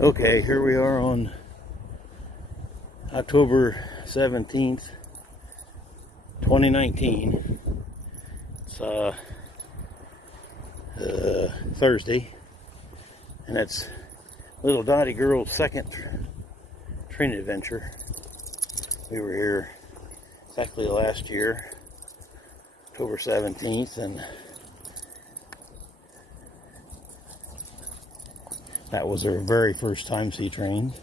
Okay, here we are on October 17th, 2019. It's Thursday, and it's little Dottie girl's second training adventure. We were here exactly last year, October 17th, and that was her very first time she trained.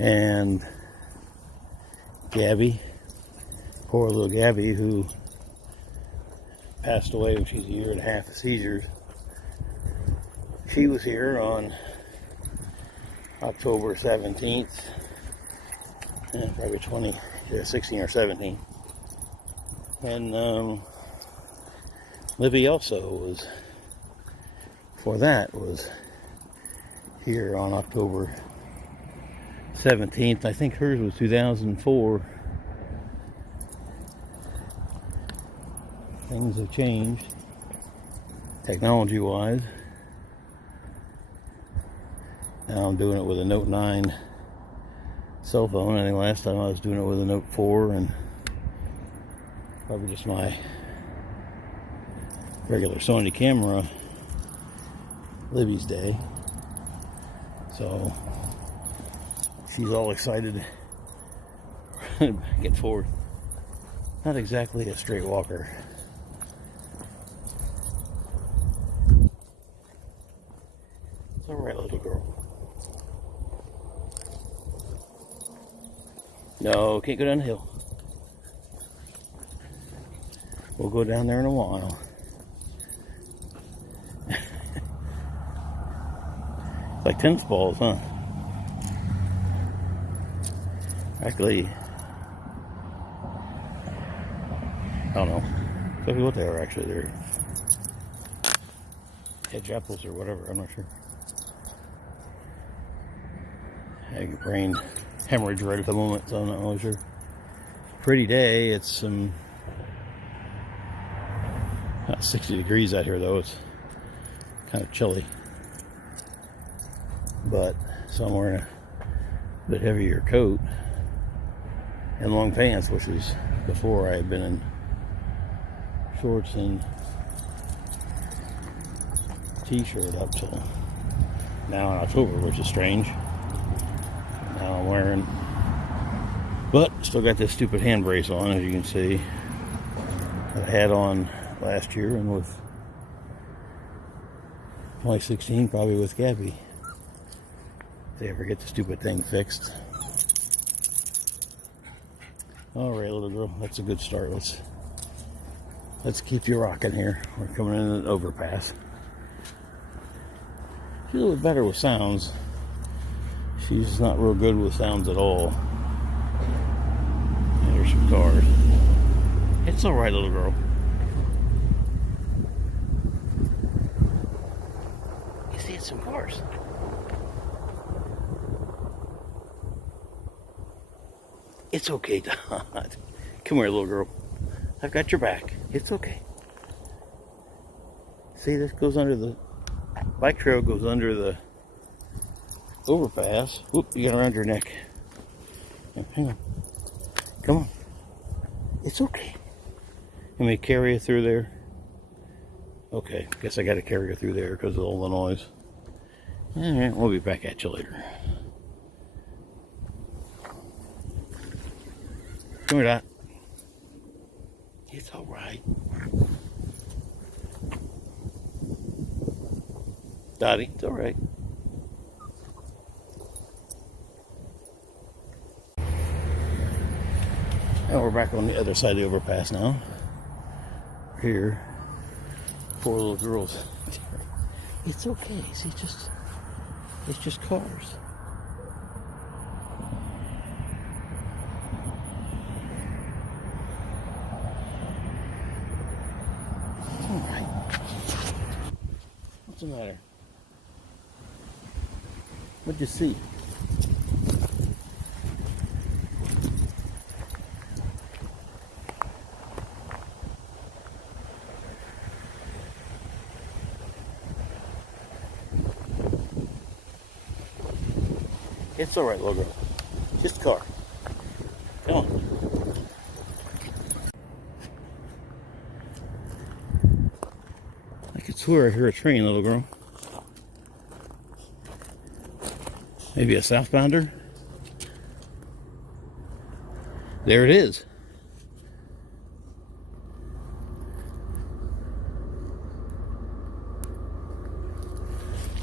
And Gabby, poor little Gabby, who passed away when she was a year and a half of seizures, she was here on October 17th, probably 16 or 17. And Libby also was, for that, was here on October 17th. I think hers was 2004. Things have changed technology wise. Now I'm doing it with a Note 9 cell phone. I think last time I was doing it with a Note 4, and probably just my regular Sony camera Libby's day. So she's all excited to get forward. Not exactly a straight walker. It's alright, little girl. No, can't go down the hill. We'll go down there in a while. Like tennis balls, huh? Actually, I don't know exactly what they are. Actually, they're hedge apples or whatever. I'm not sure. I have brain hemorrhage right at the moment, so I'm not really sure. Pretty day. It's not 60 degrees out here though. It's kind of chilly. But so I'm wearing a bit heavier coat and long pants, which was before I had been in shorts and t-shirt up till now in October, which is strange. Now I'm wearing, but still got this stupid hand brace on, as you can see, that I had on last year and with 2016, probably with Gabby. If they ever get the stupid thing fixed. Alright, little girl, that's a good start. Let's keep you rocking here. We're coming in an overpass. She's a little bit better with sounds. She's not real good with sounds at all. There's some cars. It's alright, little girl. You see, it's some cars. It's okay, Dot. Come here, little girl. I've got your back. It's okay. See, this goes under the bike trail, goes under the overpass. Whoop, you got around your neck. Hang on. Come on. It's okay. Let me carry you through there. Okay, guess I got to carry you through there because of all the noise. Alright, we'll be back at you later. Come here, Dot. It's alright. Dottie, it's alright. And we're back on the other side of the overpass now. Here. Poor little girls. It's okay. See, it's just cars. What's the matter? What'd you see? It's alright, little girl. Just a car. Come on. I could swear I hear a train, little girl. Maybe a southbounder? There it is.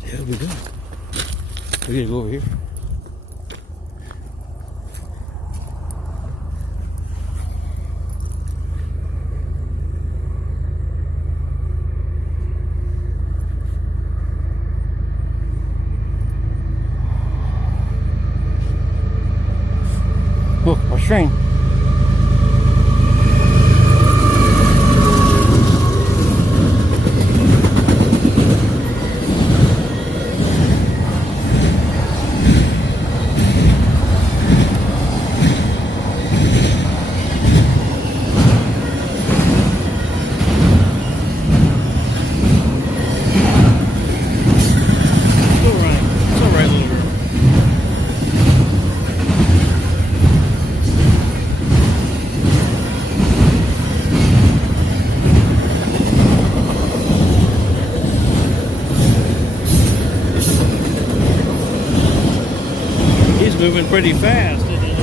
There we go. We gotta go over here. Look, our train. He's moving pretty fast, isn't he?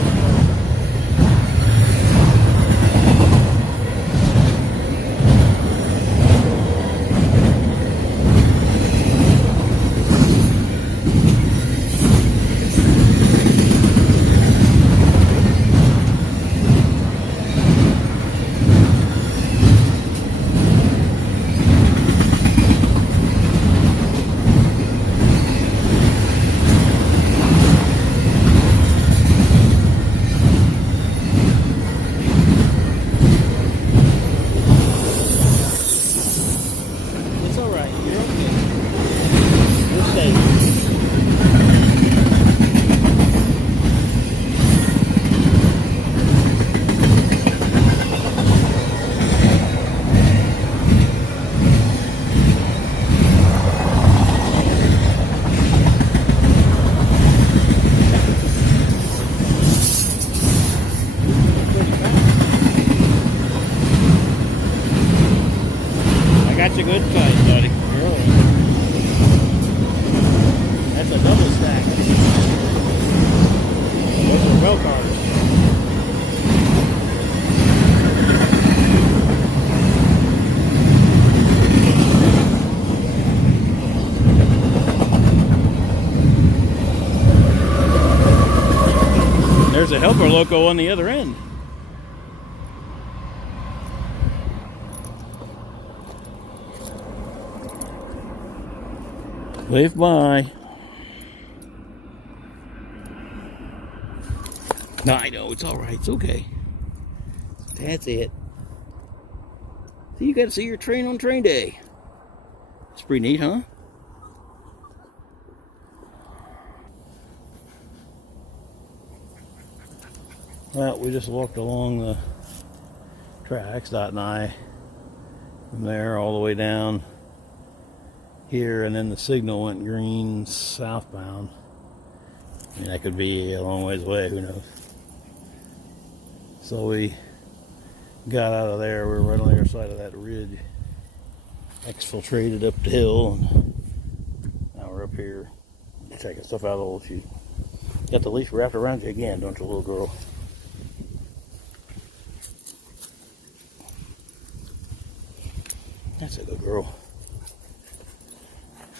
It's all right. You're okay. You're safe. I got you good size, Dottie. That's a double stack. Those are well cars. There's a helper loco on the other end. Wave bye. No, I know, it's alright, it's okay. That's it. So you got to see your train on train day. It's pretty neat, huh? Well, we just walked along the tracks, Dot and I, from there all the way down here, and then the signal went green southbound. I mean, that could be a long ways away, who knows. So we got out of there, we were right on the other side of that ridge, exfiltrated up the hill, and now we're up here taking stuff out of the old chute. Got the leash wrapped around you again, don't you, little girl? That's a good girl.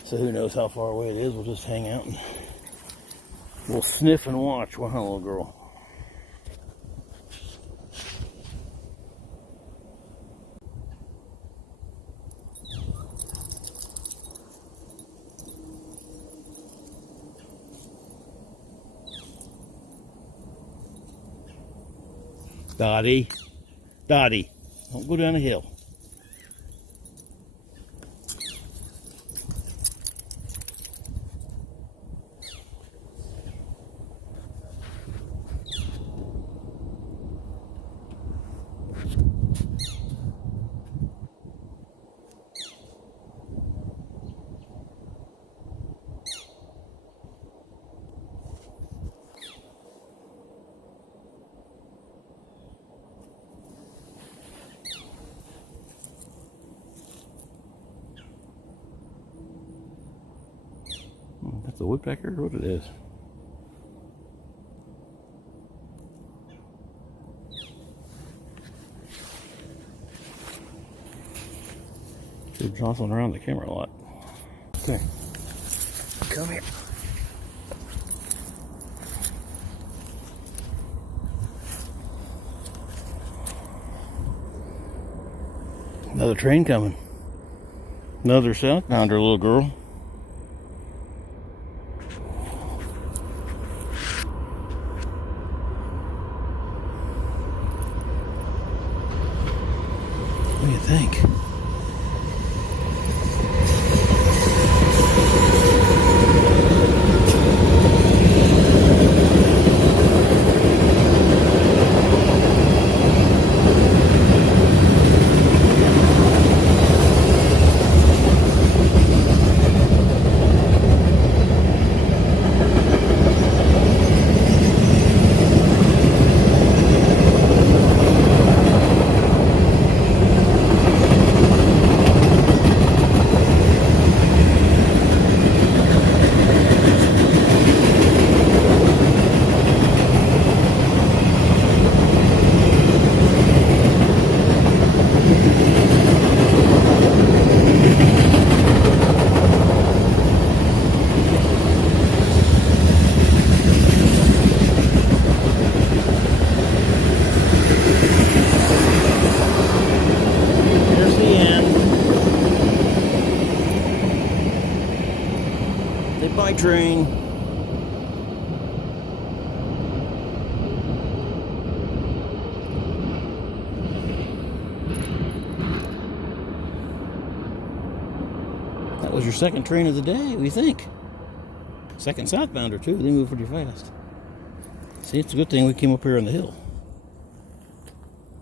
So who knows how far away it is, we'll just hang out and we'll sniff and watch, won't we, little girl? Dottie, Dottie, don't go down the hill. the woodpecker or what it is. They're jostling around the camera a lot. Okay. Come here. Another train coming. Another southbounder little girl. What do you think? By train. That was your second train of the day, we think. Second southbounder too, they move pretty fast. See, it's a good thing we came up here on the hill.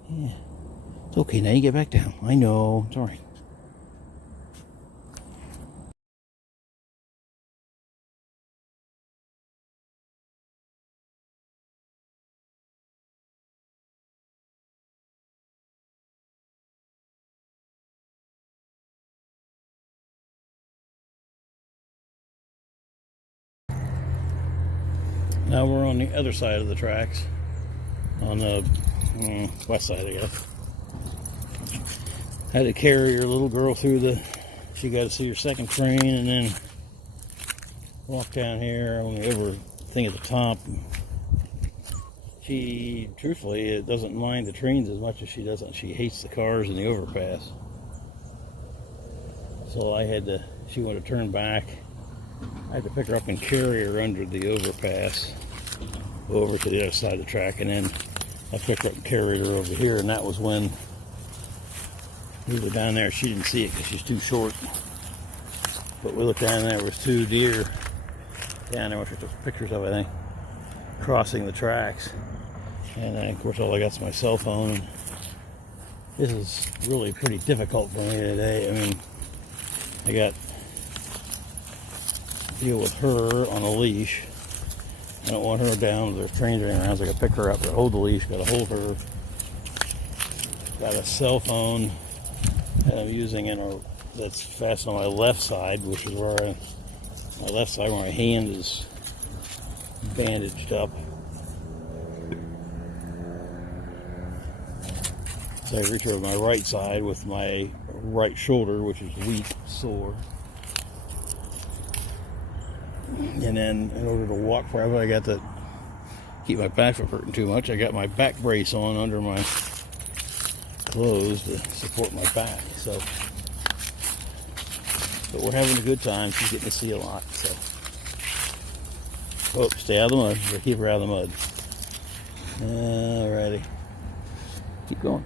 Yeah. It's okay, now you get back down. I know, it's alright. Now we're on the other side of the tracks, on the west side, I guess. Had to carry your little girl through the, she got to see her second train and then walk down here on the over thing at the top. She, truthfully, it doesn't mind the trains as much as she doesn't. She hates the cars and the overpass. So I had to, she wanted to turn back. I had to pick her up and carry her under the overpass over to the other side of the track, and then I picked her up and carried her over here, and that was when we were down there. She didn't see it because she's too short, but we looked down there, was two deer down there, which I took pictures of, I think, crossing the tracks. And then, of course, all I got is my cell phone. And this is really pretty difficult for me today. I mean, I got deal with her on a leash. I don't want her down. There's trains running around, so I got to pick her up. Got to hold the leash. Got to hold her. Got a cell phone that I'm using that's fastened on my left side, which is where my left side where my hand is bandaged up. So I reach over my right side with my right shoulder, which is weak, sore. And then in order to walk forever, I got to keep my back from hurting too much. I got my back brace on under my clothes to support my back. So, but we're having a good time. She's getting to see a lot. So, oh, stay out of the mud. We'll keep her out of the mud. Alrighty, keep going.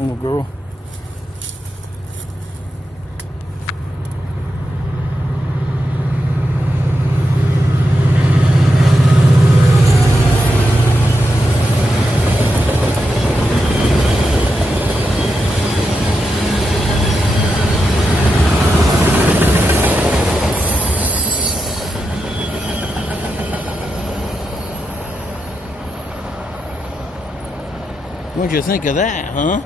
Little girl. What'd you think of that, huh?